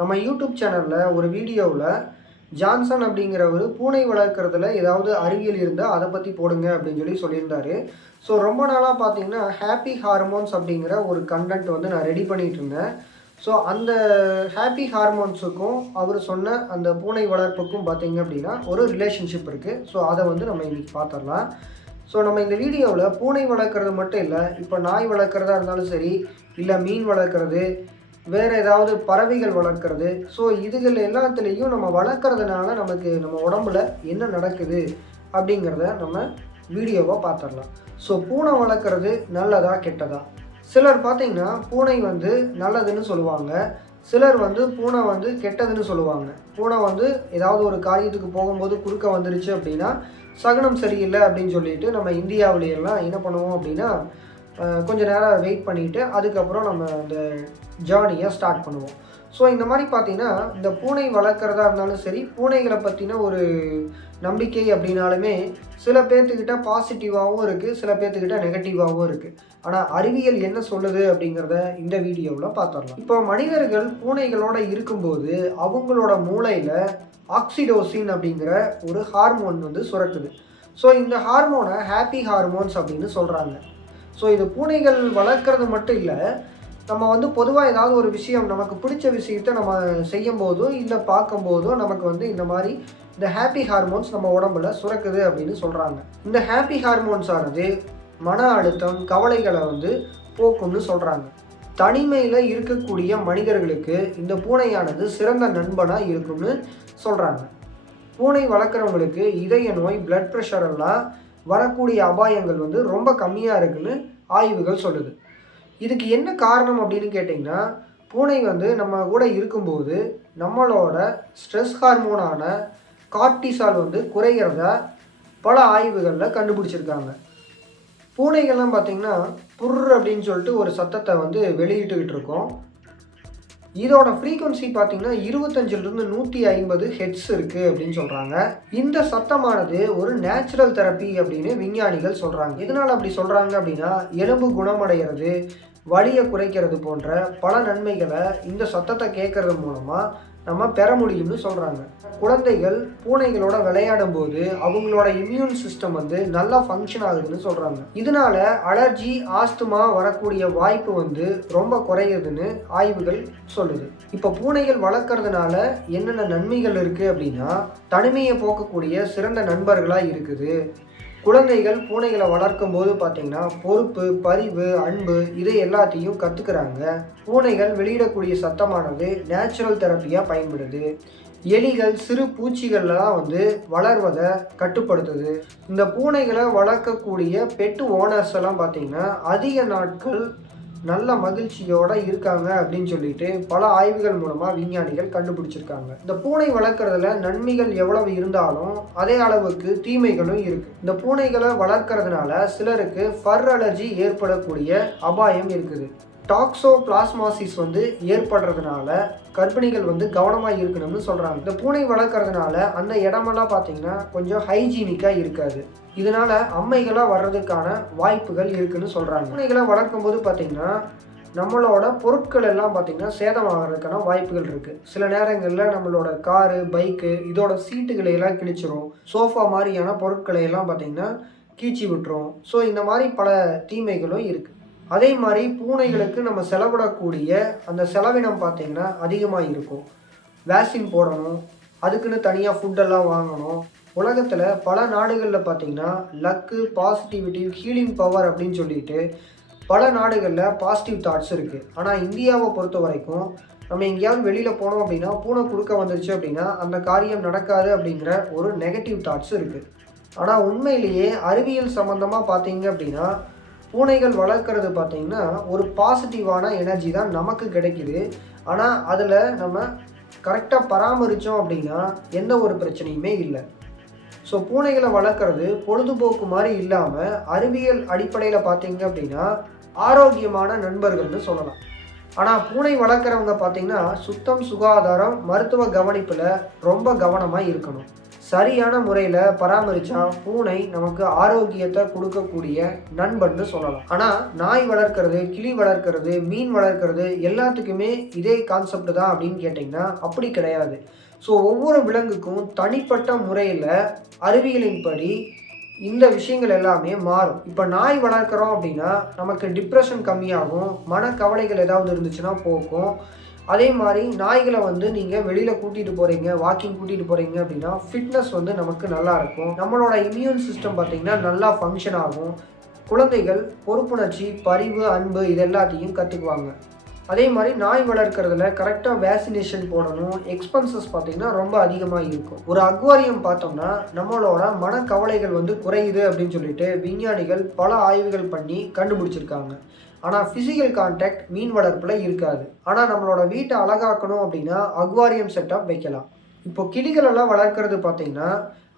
நம்ம யூடியூப் சேனலில் ஒரு வீடியோவில் ஜான்சன் அப்படிங்கிறவர் பூனை வளர்க்குறதுல ஏதாவது அறிவியல் இருந்தால் அதை பற்றி போடுங்க அப்படின்னு சொல்லி சொல்லியிருந்தாரு. ஸோ ரொம்ப நாளாக பார்த்தீங்கன்னா ஹாப்பி ஹார்மோன்ஸ் அப்படிங்கிற ஒரு கண்டென்ட் வந்து நான் ரெடி பண்ணிகிட்டு இருந்தேன். ஸோ அந்த ஹாப்பி ஹார்மோன்ஸுக்கும் அவர் சொன்ன அந்த பூனை வளர்ப்புக்கும் பார்த்தீங்க அப்படின்னா ஒரு ரிலேஷன்ஷிப் இருக்குது ஸோ அதை வந்து நம்ம இன்றைக்கி பார்த்துடலாம் ஸோ நம்ம இந்த வீடியோவில் பூனை வளர்க்குறது மட்டும் இல்லை இப்போ நாய் வளர்க்குறதா இருந்தாலும் சரி இல்லை மீன் வளர்க்குறது வேறு ஏதாவது பறவைகள் வளர்க்குறது. ஸோ இதுகள் எல்லாத்துலேயும் நம்ம வளர்க்குறதுனால நமக்கு நம்ம உடம்புல என்ன நடக்குது அப்படிங்கிறத நம்ம வீடியோவாக பார்த்துடலாம் ஸோ பூனை வளர்க்குறது நல்லதா கெட்டதா? சிலர் பார்த்தீங்கன்னா பூனை வந்து நல்லதுன்னு சொல்லுவாங்க. சிலர் வந்து பூனை வந்து கெட்டதுன்னு சொல்லுவாங்க. பூனை வந்து ஏதாவது ஒரு காரியத்துக்கு போகும்போது குறுக்க வந்துருச்சு அப்படின்னா சகுனம் சரியில்லை அப்படின்னு சொல்லிட்டு நம்ம இந்தியாவிலேயெல்லாம் என்ன பண்ணுவோம் அப்படின்னா கொஞ்சம் கொஞ்ச நேரம் வெயிட் பண்ணிவிட்டு அதுக்கப்புறம் நம்ம அந்த ஜேர்னியை ஸ்டார்ட் பண்ணுவோம். ஸோ இந்த மாதிரி பார்த்தீங்கன்னா இந்த பூனை வளர்க்குறதா இருந்தாலும் சரி பூனைகளை பற்றின ஒரு நம்பிக்கை அப்படின்னாலுமே சில பேர்த்துக்கிட்ட பாசிட்டிவாகவும் இருக்குது சில பேர்த்துக்கிட்ட நெகட்டிவாகவும் இருக்குது ஆனால் அறிவியல் என்ன சொல்லுது அப்படிங்கிறத இந்த வீடியோவில் பார்த்துடலாம் இப்போ மனிதர்கள் பூனைகளோட இருக்கும்போது அவங்களோட மூளையில் ஆக்சிடோசின் அப்படிங்கிற ஒரு ஹார்மோன் வந்து சுரக்குது. ஸோ இந்த ஹார்மோனை ஹாப்பி ஹார்மோன்ஸ் அப்படின்னு சொல்கிறாங்க ஸோ இது பூனைகள் வளர்க்குறது மட்டும் இல்லை நம்ம வந்து பொதுவாக ஏதாவது ஒரு விஷயம் நமக்கு பிடிச்ச விஷயத்த நம்ம செய்யும் போதோ இல்லை பார்க்கும்போதோ நமக்கு வந்து இந்த மாதிரி இந்த ஹாப்பி ஹார்மோன்ஸ் நம்ம உடம்புல சுரக்குது அப்படின்னு சொல்கிறாங்க இந்த ஹாப்பி ஹார்மோன்ஸ் ஆனது மன அழுத்தம் கவலைகளை வந்து போக்கும்னு சொல்கிறாங்க தனிமையில் இருக்கக்கூடிய மனிதர்களுக்கு இந்த பூனையானது சிறந்த நண்பனாக இருக்கும்னு சொல்கிறாங்க பூனை வளர்க்குறவங்களுக்கு இதய நோய் பிளட் ப்ரெஷர் எல்லாம் வரக்கூடிய அபாயங்கள் வந்து ரொம்ப கம்மியாக இருக்குன்னு ஆய்வுகள் சொல்லுது. இதுக்கு என்ன காரணம் அப்படின்னு கேட்டிங்கன்னா பூனை வந்து நம்ம கூட இருக்கும்போது நம்மளோட ஸ்ட்ரெஸ் ஹார்மோனான கார்டிசால் வந்து குறைகிறத பல ஆய்வுகளில் கண்டுபிடிச்சிருக்காங்க. பூனைகள்லாம் பார்த்தீங்கன்னா புர் அப்படின்னு சொல்லிட்டு ஒரு சத்தத்தை வந்து வெளியிட்டுக்கிட்டு இருக்கோம். இதோட ஃப்ரீக்குவன்சி பார்த்தீங்கன்னா இருபத்தஞ்சிலிருந்து நூற்றி ஐம்பது ஹெட்ஸ் இருக்குது அப்படின்னு சொல்கிறாங்க இந்த சத்தமானது ஒரு நேச்சுரல் தெரப்பி அப்படின்னு விஞ்ஞானிகள் சொல்கிறாங்க எதனால் அப்படி சொல்கிறாங்க அப்படின்னா எலும்பு குணமடைகிறது வலியை குறைக்கிறது போன்ற பல நன்மைகளை இந்த சத்தத்தை கேட்கறது மூலமாக நம்ம பெற முடியும்னு சொல்கிறாங்க குழந்தைகள் பூனைகளோட விளையாடும் போது அவங்களோட இம்யூன் சிஸ்டம் வந்து நல்லா ஃபங்க்ஷன் ஆகுதுன்னு சொல்கிறாங்க இதனால அலர்ஜி ஆஸ்துமா வரக்கூடிய வாய்ப்பு வந்து ரொம்ப குறையுதுன்னு ஆய்வுகள் சொல்லுது. இப்போ பூனைகள் வளர்க்குறதுனால என்னென்ன நன்மைகள் இருக்குது அப்படின்னா தனிமையை போக்கக்கூடிய சிறந்த நண்பர்களாக இருக்குது. குழந்தைகள் பூனைகளை வளர்க்கும் போது பார்த்தீங்கன்னா பொறுப்பு பரிவு அன்பு இதை எல்லாத்தையும் கற்றுக்குறாங்க பூனைகள் வெளியிடக்கூடிய சத்தமானது நேச்சுரல் தெரப்பியாக பயன்படுது. எலிகள் சிறு பூச்சிகள்லாம் வந்து வளர்வதை கட்டுப்படுத்துது. இந்த பூனைகளை வளர்க்கக்கூடிய பெட்டு ஓனர்ஸ் எல்லாம் பார்த்தீங்கன்னா அதிக நாட்கள் நல்ல மகிழ்ச்சியோட இருக்காங்க அப்படின்னு சொல்லிட்டு பல ஆய்வுகள் மூலமாக விஞ்ஞானிகள் கண்டுபிடிச்சிருக்காங்க. இந்த பூனை வளர்க்குறதுல நன்மைகள் எவ்வளவு இருந்தாலும் அதே அளவுக்கு தீமைகளும் இருக்கு. இந்த பூனைகளை வளர்க்கறதுனால சிலருக்கு ஃபர் அலர்ஜி ஏற்படக்கூடிய அபாயம் இருக்குது. டாக்ஸோ பிளாஸ்மாசிஸ் வந்து ஏற்படுறதுனால கர்ப்பிணிகள் வந்து கவனமாக இருக்கணும்னு சொல்கிறாங்க இந்த பூனை வளர்க்குறதுனால அந்த இடமெல்லாம் பார்த்தீங்கன்னா கொஞ்சம் ஹைஜீனிக்காக இருக்காது. இதனால அம்மைகளாக வர்றதுக்கான வாய்ப்புகள் இருக்குன்னு சொல்கிறாங்க பூனைகளை வளர்க்கும்போது பார்த்திங்கன்னா நம்மளோட பொருட்கள் எல்லாம் பார்த்திங்கன்னா சேதமாகிறதுக்கான வாய்ப்புகள் இருக்குது சில நேரங்களில் நம்மளோட காரு பைக்கு இதோட சீட்டுகளை எல்லாம் கிழிச்சிரும். சோஃபா மாதிரியான பொருட்களை எல்லாம் கீச்சி விட்டுரும். ஸோ இந்த மாதிரி பல தீமைகளும் இருக்குது அதே மாதிரி பூனைகளுக்கு நம்ம செலவிடக்கூடிய அந்த செலவினம் பார்த்திங்கன்னா அதிகமாக இருக்கும். வேக்சின் போடணும் அதுக்குன்னு தனியாக ஃபுட்டெல்லாம் வாங்கணும். உலகத்தில் பல நாடுகளில் பார்த்தீங்கன்னா லக்கு பாசிட்டிவிட்டி ஹீலிங் பவர் அப்படின்னு சொல்லிட்டு பல நாடுகளில் பாசிட்டிவ் தாட்ஸ் இருக்குது ஆனால் இந்தியாவை பொறுத்த வரைக்கும் நம்ம எங்கேயாவது வெளியில் போனோம் அப்படின்னா பூனை குறுக்க வந்துருச்சு அப்படின்னா அந்த காரியம் நடக்காது அப்படிங்கிற ஒரு நெகட்டிவ் தாட்ஸ் இருக்குது ஆனால் உண்மையிலேயே அறிவியல் சம்மந்தமாக பார்த்தீங்க அப்படின்னா பூனைகள் வளர்க்குறது பார்த்திங்கன்னா ஒரு பாசிட்டிவான எனர்ஜி தான் நமக்கு கிடைக்குது. ஆனால் அதில் நம்ம கரெக்டாக பராமரித்தோம் அப்படின்னா எந்த ஒரு பிரச்சனையுமே இல்லை. ஸோ பூனைகளை வளர்க்குறது பொழுதுபோக்கு மாதிரி இல்லாமல் அறிவியல் அடிப்படையில் பார்த்தீங்க அப்படின்னா ஆரோக்கியமான நண்பர்கள்னு சொல்லலாம். ஆனால் பூனை வளர்க்குறவங்க பார்த்திங்கன்னா சுத்தம் சுகாதாரம் மருத்துவ கவனிப்பில் ரொம்ப கவனமாக இருக்கணும். சரியான முறையில் பராமரித்தா பூனை நமக்கு ஆரோக்கியத்தை கொடுக்கக்கூடிய நண்பன்னு சொல்லலாம். ஆனால் நாய் வளர்க்குறது கிளி வளர்க்குறது மீன் வளர்க்குறது எல்லாத்துக்குமே இதே கான்செப்ட் தான் அப்படின்னு கேட்டிங்கன்னா அப்படி கிடையாது. ஸோ ஒவ்வொரு விலங்குக்கும் தனிப்பட்ட முறையில் அறிவியலின்படி இந்த விஷயங்கள் எல்லாமே மாறும். இப்போ நாய் வளர்க்குறோம் அப்படின்னா நமக்கு டிப்ரெஷன் கம்மியாகும் மனக்கவலைகள் ஏதாவது இருந்துச்சுன்னா போக்கும் அதே மாதிரி நாய்களை வந்து நீங்கள் வெளியில் கூட்டிகிட்டு போகிறீங்க வாக்கிங் கூட்டிகிட்டு போகிறீங்க அப்படின்னா ஃபிட்னஸ் வந்து நமக்கு நல்லா இருக்கும். நம்மளோட இம்யூன் சிஸ்டம் பார்த்திங்கன்னா நல்லா ஃபங்க்ஷன் ஆகும். குழந்தைகள் பொறுப்புணர்ச்சி பரிவு அன்பு இது எல்லாத்தையும் கற்றுக்குவாங்க அதே மாதிரி நாய் வளர்க்குறதுல கரெக்டாக வேக்சினேஷன் போடணும். எக்ஸ்பென்சஸ் பார்த்திங்கன்னா ரொம்ப அதிகமாக இருக்கும். ஒரு அக்வாரியம் பார்த்தோம்னா நம்மளோட மனக்கவலைகள் வந்து குறையுது அப்படின்னு சொல்லிட்டு விஞ்ஞானிகள் பல ஆய்வுகள் பண்ணி கண்டுபிடிச்சிருக்காங்க. ஆனால் ஃபிசிக்கல் கான்டாக்ட் மீன் வளர்ப்பில் இருக்காது. ஆனால் நம்மளோட வீட்டை அழகாக்கணும் அப்படின்னா அக்வாரியம் செட்டப் வைக்கலாம். இப்போ கிளிகளெல்லாம் வளர்க்குறது பார்த்திங்கன்னா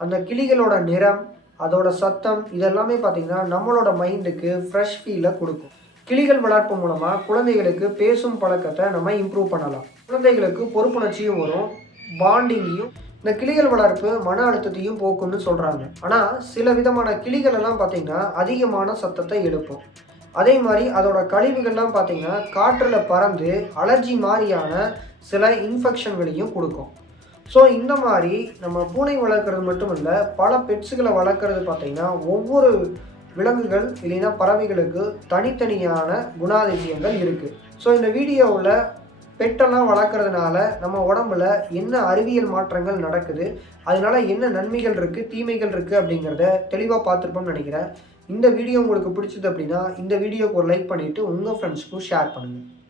அந்த கிளிகளோட நிறம் அதோட சத்தம் இதெல்லாமே பார்த்திங்கன்னா நம்மளோட மைண்டுக்கு ஃப்ரெஷ் ஃபீலை கொடுக்கும். கிளிகள் வளர்ப்பு மூலமாக குழந்தைகளுக்கு பேசும் பழக்கத்தை நம்ம இம்ப்ரூவ் பண்ணலாம். குழந்தைகளுக்கு பொறுப்புணர்ச்சியும் வரும் பாண்டிங்கையும் இந்த கிளிகள் வளர்ப்பு மன அழுத்தத்தையும் போக்குன்னு சொல்கிறாங்க ஆனால் சில விதமான கிளிகள் எல்லாம் பார்த்திங்கன்னா அதிகமான சத்தத்தை எழுப்பும் அதே மாதிரி அதோட கழிவுகள்லாம் பார்த்திங்கன்னா காற்றில் பறந்து அலர்ஜி மாதிரியான சில இன்ஃபெக்ஷன்களையும் கொடுக்கும். ஸோ இந்த மாதிரி நம்ம பூனை வளர்க்குறது மட்டும் இல்லை பல பெட்ஸுகளை வளர்க்குறது பார்த்திங்கன்னா ஒவ்வொரு விலங்குகள் இல்லைன்னா பறவைகளுக்கு தனித்தனியான குணாதிசயங்கள் இருக்குது ஸோ இந்த வீடியோவில் பெட்டெல்லாம் வளர்க்குறதுனால நம்ம உடம்புல என்ன அறிவியல் மாற்றங்கள் நடக்குது அதனால என்ன நன்மைகள் இருக்குது தீமைகள் இருக்குது அப்படிங்கிறத தெளிவாக பார்த்துருப்போம்னு நினைக்கிறேன். இந்த வீடியோ உங்களுக்கு பிடிச்சது அப்படின்னா இந்த வீடியோக்கு ஒரு லைக் பண்ணிவிட்டு உங்கள் ஃப்ரெண்ட்ஸ்க்கும் ஷேர் பண்ணுங்கள்